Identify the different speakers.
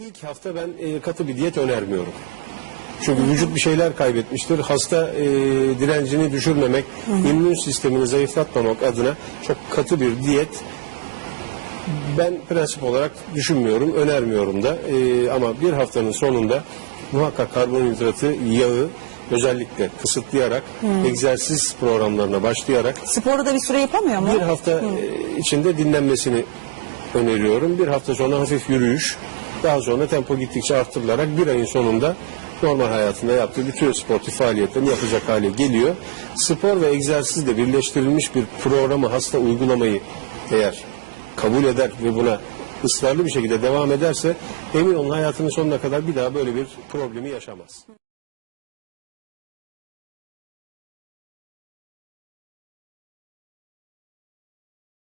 Speaker 1: ilk hafta ben e, katı bir diyet önermiyorum. Çünkü vücut bir şeyler kaybetmiştir. Hasta e, direncini düşürmemek, immün sistemini zayıflatmamak adına çok katı bir diyet ben prensip olarak düşünmüyorum, önermiyorum da. E, ama bir haftanın sonunda muhakkak karbonhidratı, yağı özellikle kısıtlayarak, egzersiz programlarına başlayarak
Speaker 2: Sporu da bir süre yapamıyor mu?
Speaker 1: bir hafta e, içinde dinlenmesini öneriyorum. Bir hafta sonra hafif yürüyüş, daha sonra tempo gittikçe artırılarak bir ayın sonunda normal hayatında yaptığı bütün sportif faaliyetlerini yapacak hale geliyor. Spor ve egzersizle birleştirilmiş bir programı hasta uygulamayı eğer kabul eder ve buna ısrarlı bir şekilde devam ederse emin olun hayatının sonuna kadar bir daha böyle bir problemi yaşamaz.